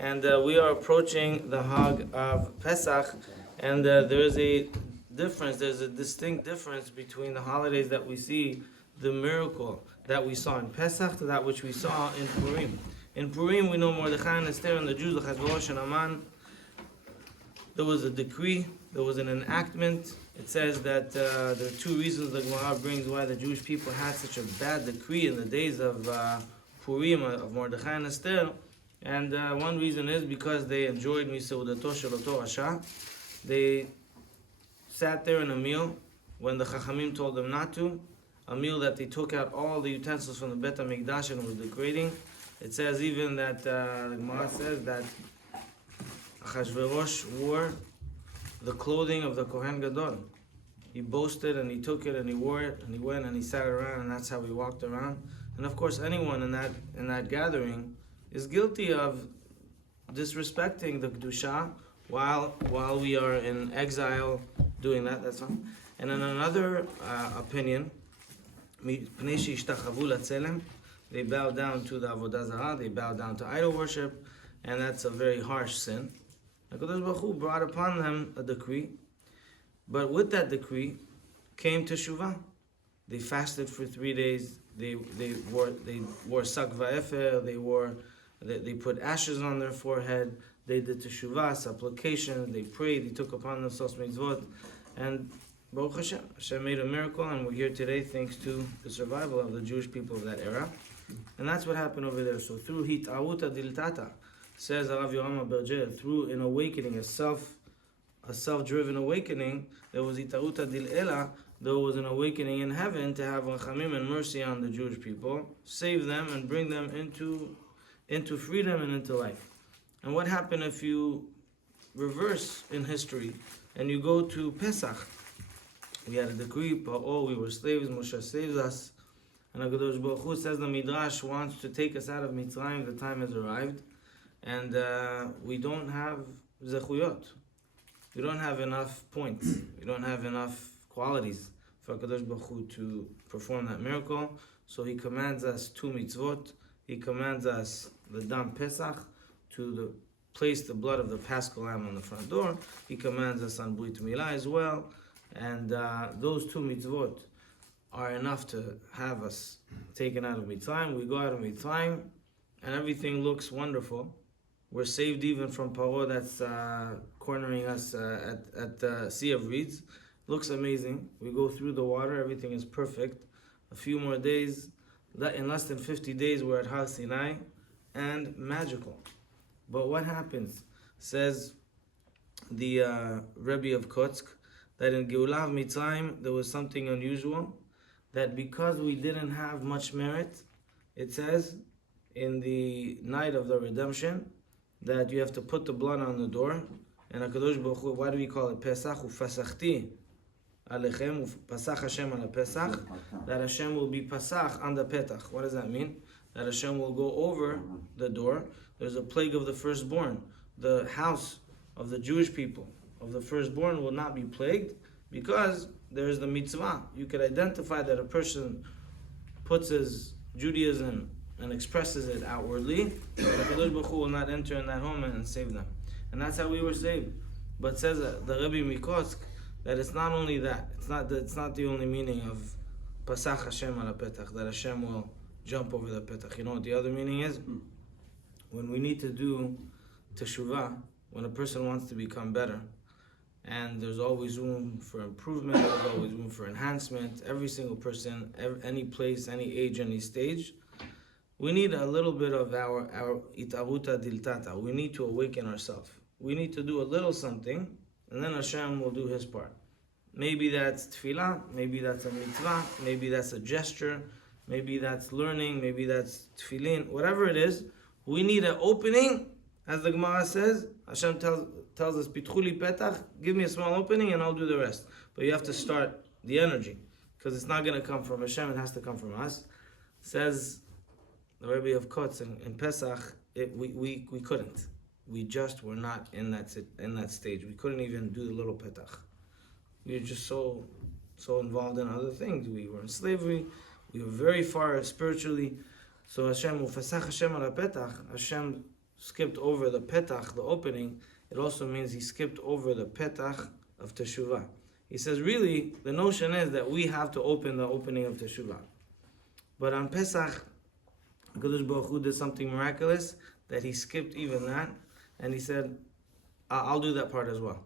and we are approaching the Hag of Pesach, and there is a difference, there's a distinct difference between the holidays that we see, the miracle that we saw in Pesach to that which we saw in Purim. In Purim, we know Mordechai and Esther and the Jews, the Achashverosh and Haman. There was a decree, there was an enactment. It says that there are two reasons the Gemara brings why the Jewish people had such a bad decree in the days of Purim, of Mordechai and Esther. And one reason is because they enjoyed Miseudato Shel Oto Rasha. They sat there in a meal when the Chachamim told them not to. A meal that they took out all the utensils from the Bet HaMikdash and was degrading. It says even that, the Gemara says that Achashverosh wore the clothing of the Kohen Gadol. He boasted and he took it and he wore it and he went and he sat around and that's how he walked around. And of course anyone in that gathering is guilty of disrespecting the Kedusha while we are in exile doing that. That's fine. And in another opinion, they bow down to the Avodah Zarah, they bow down to idol worship, and that's a very harsh sin. HaKadosh Baruch Hu brought upon them a decree, but with that decree came teshuvah. They fasted for 3 days. They wore sak va'efer. They put ashes on their forehead. They did teshuvah, supplication. They prayed. They took upon themselves mitzvot, and Baruch Hashem made a miracle, and we're here today thanks to the survival of the Jewish people of that era. And that's what happened over there. So through hit'awuta diltata, says Arav Yoram Berger, through an awakening, a self-driven awakening, there was hit'awuta dil'ela, there was an awakening in heaven to have rachamim and mercy on the Jewish people, save them and bring them into freedom and into life. And what happened if you reverse in history and you go to Pesach? We had a decree, Pa'o, we were slaves, Moshe saves us. And HaKadosh Baruch Hu says the Midrash wants to take us out of Mitzrayim, the time has arrived. And we don't have zechuyot. We don't have enough points. We don't have enough qualities for HaKadosh Baruch Hu to perform that miracle. So He commands us 2 mitzvot. He commands us the Dam Pesach, to place the blood of the Paschal Lamb on the front door. He commands us on Brit Milah as well. And those 2 mitzvot are enough to have us taken out of Mitzrayim. We go out of Mitzrayim and everything looks wonderful. We're saved even from Paro that's cornering us at the Sea of Reeds. Looks amazing. We go through the water, everything is perfect. A few more days, in less than 50 days, we're at Har Sinai, and magical. But what happens? Says the Rebbe of Kotsk, that in Geulah of Mitzrayim there was something unusual, that because we didn't have much merit, it says in the night of the redemption that you have to put the blood on the door. And HaKadosh Baruch Hu, why do we call it Pesach? Ufasachti alechem, Pasach Hashem ala Pesach, that Hashem will be Pasach on the Petach. What does that mean? That Hashem will go over the door. There's a plague of the firstborn. The house of the Jewish people, of the firstborn, will not be plagued because there's the mitzvah. You could identify that a person puts his Judaism and expresses it outwardly, but HaKadosh Baruch Hu will not enter in that home and save them. And that's how we were saved. But says the Rebbe Mikotsk that it's not only that. It's not the only meaning of Pasach Hashem ala Petach, that Hashem will jump over the Petach. You know what the other meaning is? When we need to do teshuvah, when a person wants to become better, and there's always room for improvement, there's always room for enhancement, every single person, any place, any age, any stage, we need a little bit of our itaruta diltata. We need to awaken ourselves. We need to do a little something, and then Hashem will do His part. Maybe that's tefillah, maybe that's a mitzvah, maybe that's a gesture, maybe that's learning, maybe that's tefillin, whatever it is, we need an opening. As the Gemara says, Hashem tells us, Pitchuli petach, give me a small opening and I'll do the rest. But you have to start the energy, because it's not going to come from Hashem, it has to come from us. Says the Rebbe of Kotz in Pesach, we couldn't. We just were not in that stage. We couldn't even do the little petach. We were just so involved in other things. We were in slavery. We were very far spiritually. So Hashem, Ufasach Hashem ala petach, Hashem skipped over the Petach, the opening, it also means he skipped over the Petach of Teshuvah. He says, really, the notion is that we have to open the opening of Teshuvah. But on Pesach, HaKadosh Baruch Hu did something miraculous, that he skipped even that, and he said, I'll do that part as well.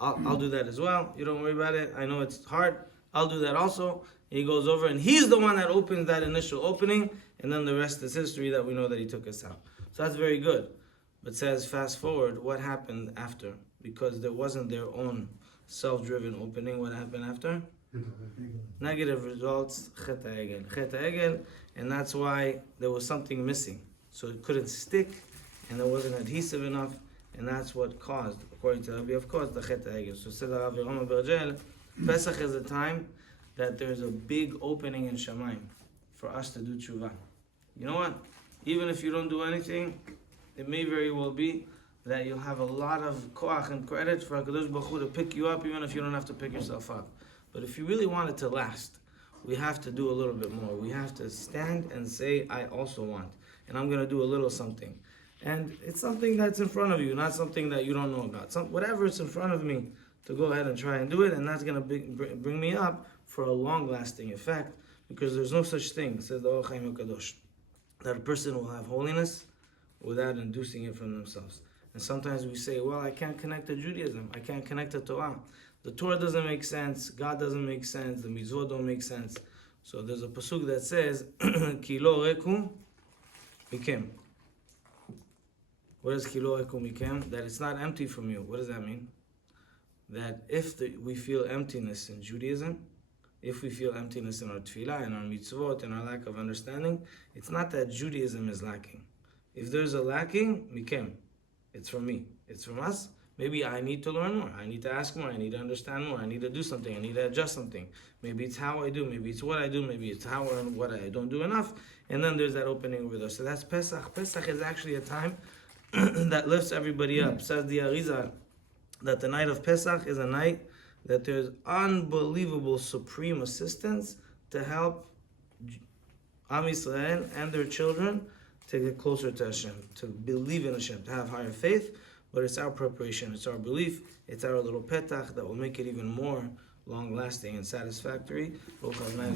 I'll do that as well. You don't worry about it. I know it's hard. I'll do that also. He goes over, and he's the one that opens that initial opening, and then the rest is history that we know that he took us out. So that's very good. But says, fast forward, what happened after? Because there wasn't their own self-driven opening. What happened after? Negative results, Chet HaEgel, and that's why there was something missing. So it couldn't stick, and it wasn't adhesive enough, and that's what caused, according to Rabbi, of course, the Chet HaEgel. So said Rabbi Rama Bergel, Pesach is a time that there's a big opening in Shamayim for us to do tshuva. You know what? Even if you don't do anything, it may very well be that you'll have a lot of koach and credit for HaKadosh Baruch Hu to pick you up, even if you don't have to pick yourself up. But if you really want it to last, we have to do a little bit more. We have to stand and say, I also want. And I'm going to do a little something. And it's something that's in front of you, not something that you don't know about. Whatever it's in front of me, to go ahead and try and do it, and that's going to bring me up for a long-lasting effect, because there's no such thing, says the Or Chaim HaKadosh, that a person will have holiness without inducing it from themselves. And sometimes we say, well, I can't connect to Judaism, I can't connect to Torah. The Torah doesn't make sense, God doesn't make sense, the mitzvot don't make sense. So there's a pasuk that says, Ki lo reku mikem. What is ki lo reku mikem? That it's not empty from you. What does that mean? That if we feel emptiness in Judaism, if we feel emptiness in our tefillah, and our mitzvot, and our lack of understanding, it's not that Judaism is lacking. If there's a lacking, mikem. It's from me. It's from us. Maybe I need to learn more. I need to ask more. I need to understand more. I need to do something. I need to adjust something. Maybe it's how I do. Maybe it's what I do. Maybe it's how and what I don't do enough. And then there's that opening over there. So that's Pesach. Pesach is actually a time that lifts everybody up. Says the Arizal that the night of Pesach is a night that there's unbelievable supreme assistance to help Am Yisrael and their children to get closer to Hashem, to believe in Hashem, to have higher faith. But it's our preparation, it's our belief, it's our little petach that will make it even more long-lasting and satisfactory. Amen.